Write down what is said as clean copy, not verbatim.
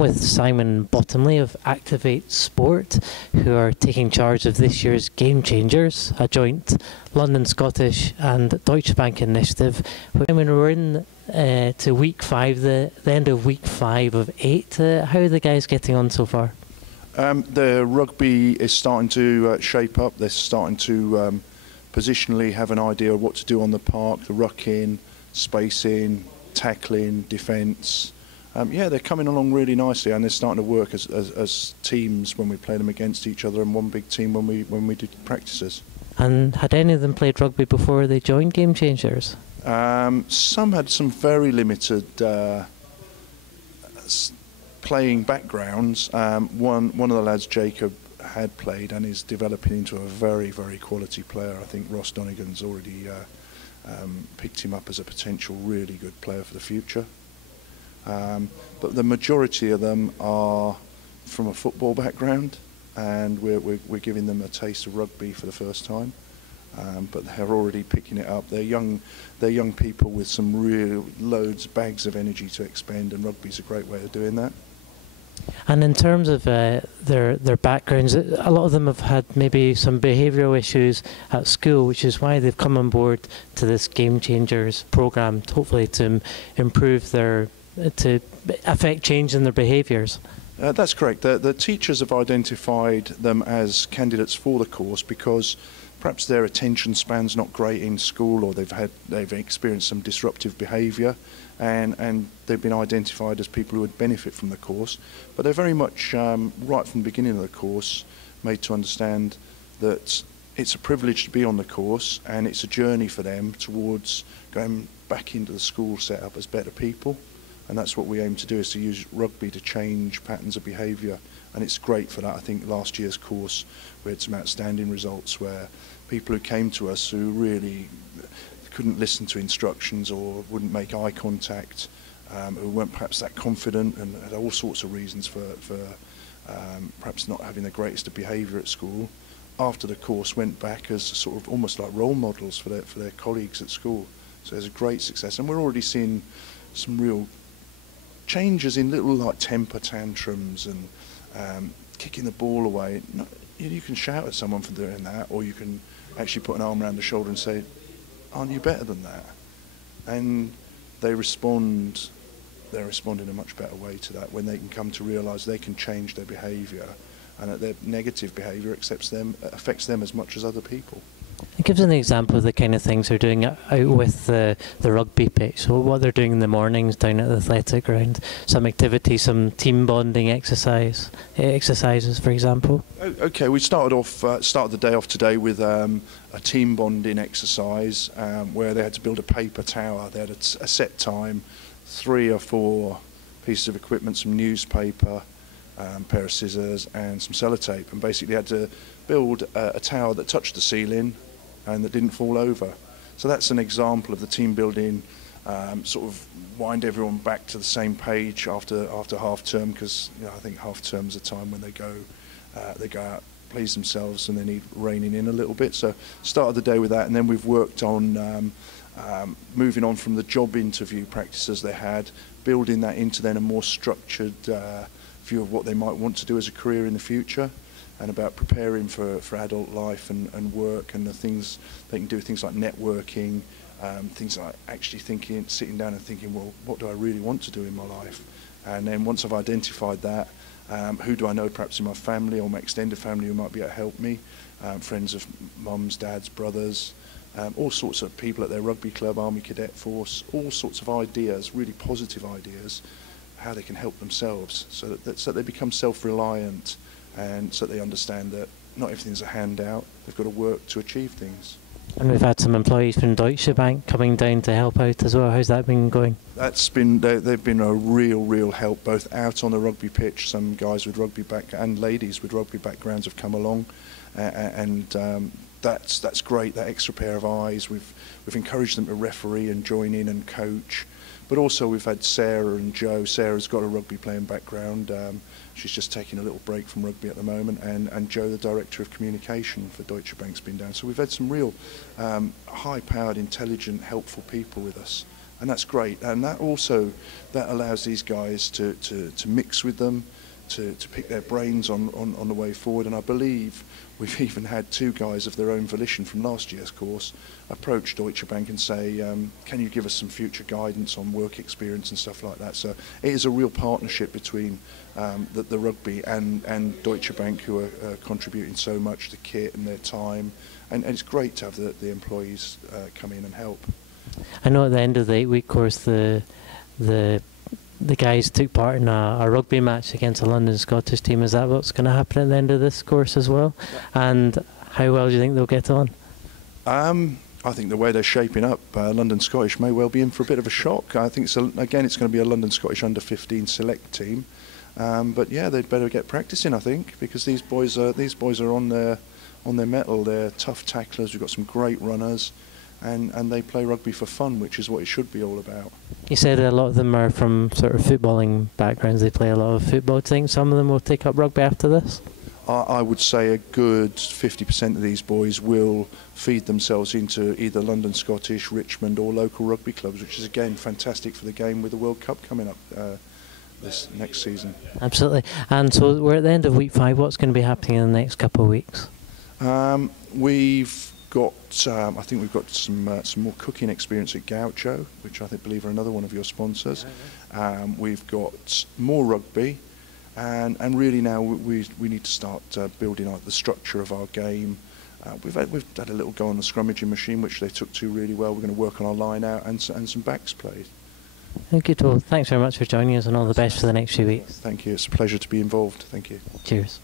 with Simon Bottomley of Activate Sport, who are taking charge of this year's Game Changers, a joint London Scottish and Deutsche Bank initiative. When we're in to week 5, the end of week 5 of 8, how are the guys getting on so far? The rugby is starting to shape up. They're starting to positionally have an idea of what to do on the park, the ruck-in, spacing, tackling, defence. Yeah, they're coming along really nicely, and they're starting to work as teams when we play them against each other, and one big team when we do practices. And had any of them played rugby before they joined Game Changers? Some had some very limited playing backgrounds. One of the lads, Jacob, had played and is developing into a very, very quality player. I think Ross Donegan's already picked him up as a potential really good player for the future. But the majority of them are from a football background, and we're giving them a taste of rugby for the first time. But they're already picking it up. They're young people with some real bags of energy to expend, and rugby's a great way of doing that. And in terms of their backgrounds, a lot of them have had maybe some behavioural issues at school, which is why they've come on board to this Game Changers programme, hopefully to improve to affect change in their behaviours. That's correct. The teachers have identified them as candidates for the course because perhaps their attention span's not great in school, or they've experienced some disruptive behaviour, and they've been identified as people who would benefit from the course. But they're very much, right from the beginning of the course, made to understand that it's a privilege to be on the course, and it's a journey for them towards going back into the school setup as better people. And that's what we aim to do, is to use rugby to change patterns of behaviour. And it's great for that. I think last year's course, we had some outstanding results where people who came to us who really couldn't listen to instructions or wouldn't make eye contact, who weren't perhaps that confident, and had all sorts of reasons for perhaps not having the greatest of behaviour at school, after the course went back as sort of almost like role models for their colleagues at school. So there's a great success, and we're already seeing some real changes in little like temper tantrums and kicking the ball away. You can shout at someone for doing that, or you can actually put an arm around the shoulder and say, "Aren't you better than that?" And they respond. They respond in a much better way to that when they can come to realise they can change their behaviour, and that their negative behaviour affects them as much as other people. It gives an example of the kind of things they're doing out with the rugby pitch. So what they're doing in the mornings down at the athletic ground, some activities, some team bonding exercises, for example. Okay, we started the day off today with a team bonding exercise where they had to build a paper tower. They had a set time, 3 or 4 pieces of equipment, some newspaper, pair of scissors and some sellotape, and basically had to build a tower that touched the ceiling and that didn't fall over. So that's an example of the team building, sort of wind everyone back to the same page after half term, because I think half term's a time when they go out, please themselves, and they need reining in a little bit. So started the day with that, and then we've worked on moving on from the job interview practices they had, building that into then a more structured view of what they might want to do as a career in the future, and about preparing for adult life and work, and the things they can do, things like networking, things like actually sitting down and thinking, well, what do I really want to do in my life? And then once I've identified that, who do I know perhaps in my family or my extended family who might be able to help me, friends of mums, dads, brothers, all sorts of people at their rugby club, army cadet force, all sorts of ideas, really positive ideas, how they can help themselves so that they become self-reliant, and so they understand that not everything's a handout, they've got to work to achieve things. And we've had some employees from Deutsche Bank coming down to help out as well. How's that been going? They've been a real help, both out on the rugby pitch. Some guys with rugby and ladies with rugby backgrounds have come along, and that's great. That extra pair of eyes. We've encouraged them to referee and join in and coach. But also we've had Sarah and Joe. Sarah's got a rugby playing background. She's just taking a little break from rugby at the moment. And Joe, the Director of Communication for Deutsche Bank's been down. So we've had some real high-powered, intelligent, helpful people with us. and that's great. And that also allows these guys to mix with them, to pick their brains on the way forward. And I believe we've even had 2 guys of their own volition from last year's course approach Deutsche Bank and say, can you give us some future guidance on work experience and stuff like that? So it is a real partnership between the rugby and Deutsche Bank, who are contributing so much to kit and their time, and it's great to have the employees come in and help. I know at the end of the 8-week course, the guys took part in a rugby match against a London Scottish team. Is that what's going to happen at the end of this course as well? Yeah. And how well do you think they'll get on? I think the way they're shaping up, London Scottish may well be in for a bit of a shock. I think, again, it's going to be a London Scottish under-15 select team. But yeah, they'd better get practicing, I think, because these boys are on their mettle. They're tough tacklers. We've got some great runners. And they play rugby for fun, which is what it should be all about. You said a lot of them are from sort of footballing backgrounds. They play a lot of football. Do you think some of them will take up rugby after this? I would say a good 50% of these boys will feed themselves into either London Scottish, Richmond or local rugby clubs, which is again fantastic for the game with the World Cup coming up this next season. Absolutely. And so we're at the end of week 5. What's going to be happening in the next couple of weeks? I think we've got some more cooking experience at Deutsche, which I believe are another one of your sponsors. We've got more rugby, and really now we need to start building out the structure of our game. We've had a little go on the scrummaging machine, which they took to really well. We're going to work on our line out and some backs played. Okay, well, thanks very much for joining us, and all the best for the next few weeks. Thank you. It's a pleasure to be involved. Thank you. Cheers.